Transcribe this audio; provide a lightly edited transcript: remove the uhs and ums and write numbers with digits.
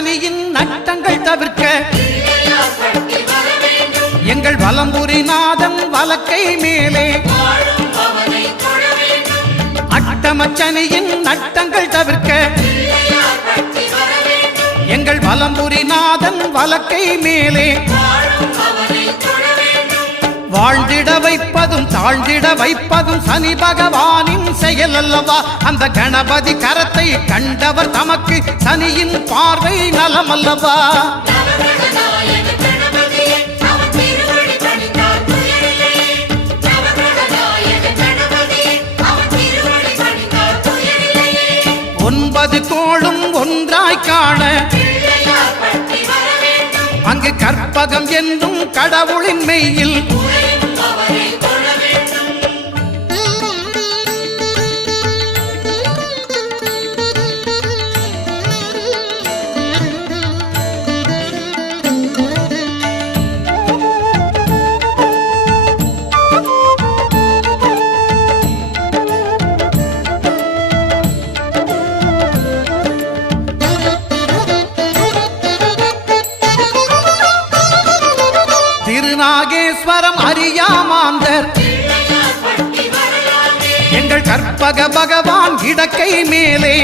சனியின் நட்டங்கள் தவிர்க்க எங்கள் வலம்புரிநாதன் வலக்கை மேலே அட்டமச்சனியின் நட்டங்கள் தவிர்க்க எங்கள் வலம்புரிநாதன் வலக்கை மேலே வாழ்ந்திட வைப்பதும் தாழ்ந்திட வைப்பதும் சனி பகவானின் செயல் அல்லவா. அந்த கணபதி கரத்தை கண்டவர் தமக்கு சனியின் பார்வை நலம் அல்லவா. ஒன்பது கோளும் ஒன்றாய் காண அங்கு கற்பகம் என்னும் கடவுளின் மெய்யில் திருநாகேஸ்வரம் அறியாமாந்தர் எங்கள் கற்பக பகவான் இடக்கை மேலே